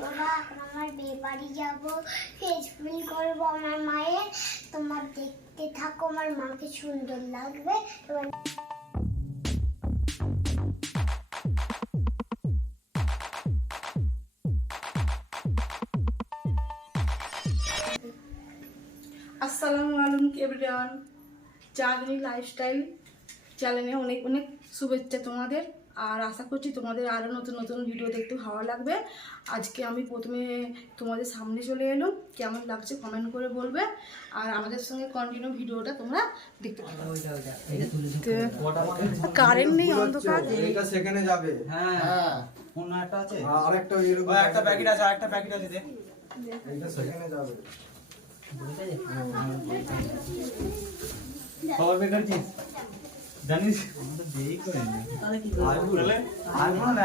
বন্ধুরা, এখন আমার বিয়ে বাড়ি যাবো, ফেস ফিল করবো আমার মায়ের। তোমার দেখতে থাকো, আমার মাকে সুন্দর লাগবে। আসসালামু আলাইকুম এভরিওয়ান, চাঁদনি লাইফস্টাইল চ্যানেলে অনেক অনেক শুভেচ্ছা তোমাদের। আর আশা করছি তোমাদের আরও নতুন নতুন ভিডিও দেখতে ভালো লাগবে। আজকে আমি প্রথমে তোমাদের সামনে চলে এলাম, কেমন লাগছে কমেন্ট করে বলবে। আর আমাদের সঙ্গে কন্টিনিউ ভিডিওটা তোমরা দেখতে পাবে। কারেন্ট নেই, অন্ধকার। এটা সেখানে যাবে। হ্যাঁ কোন একটা আছে, আরেকটা এরকম একটা প্যাকেট আছে, আরেকটা প্যাকেট আছে দেখ। এটা সেখানে যাবে। খবর বেকার চিজ জানিস আমাদের দেরি করে না, তাহলে কি করব? আর কোন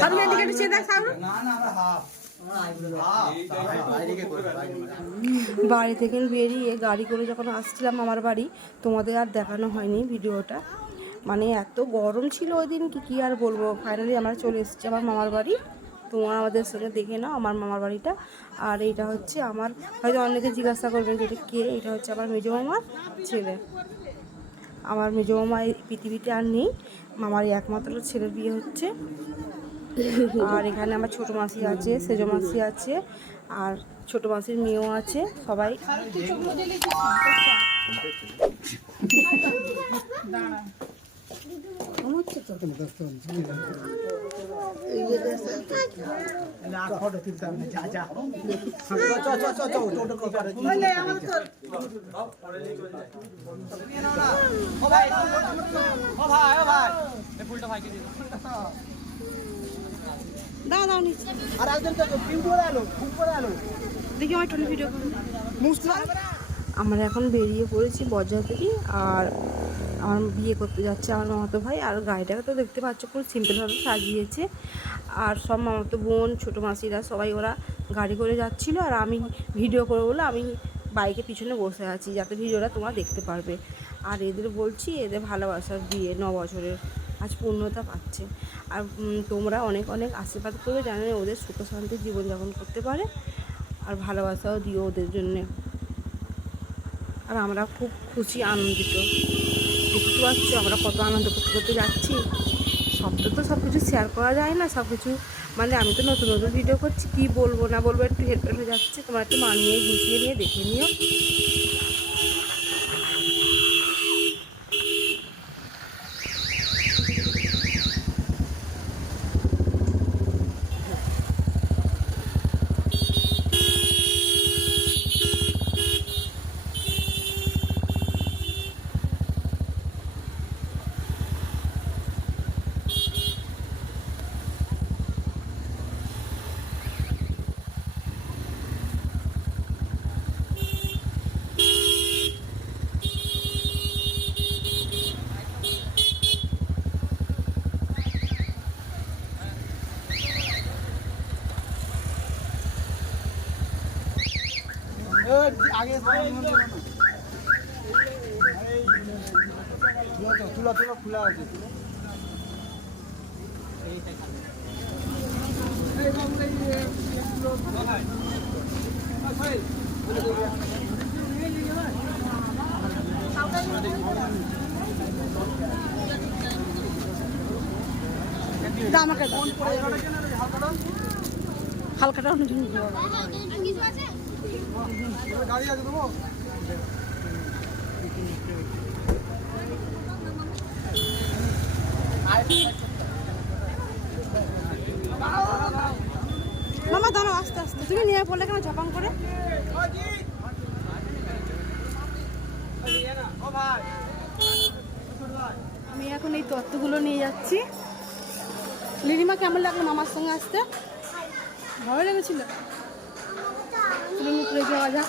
সামনে দিকে একটু চেয়ে দেখ সামনে। না না আমরা হাফ বাড়ি থেকে বেরিয়ে গাড়ি করে যখন আসছিলাম আমার বাড়ি, তোমাদের আর দেখানো হয়নি ভিডিওটা। মানে এত গরম ছিল ওই দিন, কি আর বলবো। ফাইনালি আমরা চলে এসেছি আমার মামার বাড়ি। তোমরা আমাদের সঙ্গে দেখে নাও আমার মামার বাড়িটা। আর এইটা হচ্ছে আমার, হয়তো অনেকে জিজ্ঞাসা করবেন যে এটা কে। এটা হচ্ছে আমার মেজো মামার ছেলে। আমার মেজো মামা এই পৃথিবীতে আর নেই, মামার একমাত্র ছেলের বিয়ে হচ্ছে। আর এখানে আমার ছোটো মাসি আছে, সেজো মাসি আছে, আর ছোটো মাসির মেয়েও আছে। সবাই দাঁড়াও নিচ্ছে। আর একজন তো পিন করে আলো, খুব করে আলো দেখি আমার টোন ভিডিও আমরা এখন বেরিয়ে পড়েছি বরযাত্রী। আর আমার বিয়ে করতে যাচ্ছে আমার মামাতো ভাই। আর গাড়িটাকে তো দেখতে পাচ্ছ খুব সিম্পলভাবে সাজিয়েছে। আর সব মামাতো বোন, ছোটো মাসিরা সবাই ওরা গাড়ি করে যাচ্ছিলো। আর আমি ভিডিও করবো বলে আমি বাইকের পিছনে বসে আছি, যাতে ভিডিওটা তোমরা দেখতে পারবে। আর এদের বলছি, এদের ভালোবাসার বিয়ে 9 বছরের আজ পূর্ণতা পাচ্ছে। আর তোমরা অনেক অনেক আশীর্বাদ করবে, জানো ওদের সুখ শান্তির জীবনযাপন করতে পারে। আর ভালোবাসাও দিও ওদের জন্যে। আর আমরা খুব খুশি, আনন্দিত। দেখতে পাচ্ছ আমরা কত আনন্দ করতে করতে যাচ্ছি। সব কিছু শেয়ার করা যায় না, সব কিছু মানে আমি তো নতুন নতুন ভিডিও করছি, কি বলবো না বলবো একটু হেল্পেল হয়ে যাচ্ছে। তোমরা একটু মানিয়ে গুছিয়ে নিয়ে দেখে নিও। আগে তুলো খোলা আছে। আমাকে হালকাটা অনেক গাড়ি আছে দেবো। মামা দাঁড়াও, আস্তে আস্তে। তুমি নিয়ে পড়লে কেন ঝপাং করে? আমি এখন এই তত্ত্বগুলো নিয়ে যাচ্ছি। লিলিমা কেমন লাগলো মামার সঙ্গে আসতে? ভালো লেগেছিল? উপরে যাওয়া যাক।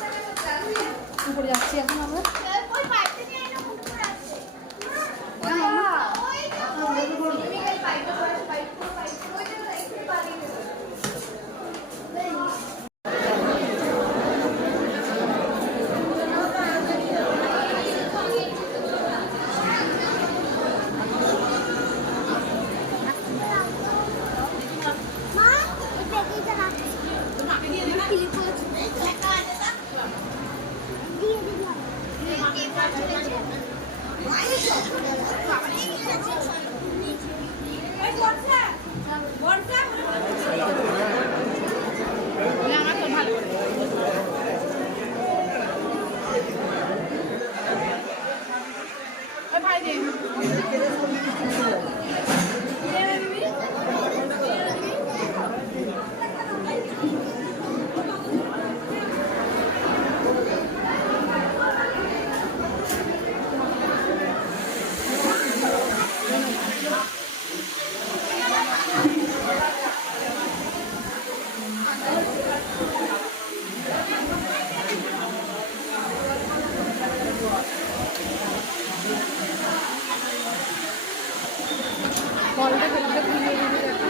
উপরে যাচ্ছি এখন আমরা। বলটা ভেতরে খুলে দিবি দেখো।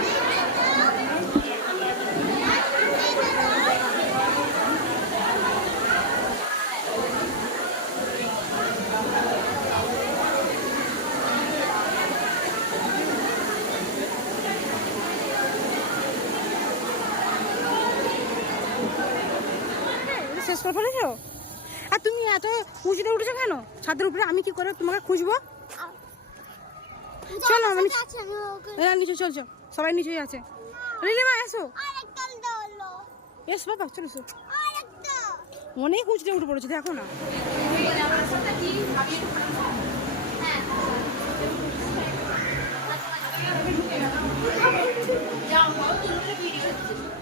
শেষ করে ফেলেছ? আর তুমি এত উঁচুতে উঠেছো কেন ছাদের উপরে? আমি কি করে তোমাকে খুঁজবো? চলো আমার নিচে চলছো, সবাই নিচেই আছে। রিলিমা এসো, এসো বাবা, চলো এসো। অনেক উঁচুতে উঠে পড়েছে, দেখো না। যাও, তুমি ভিডিও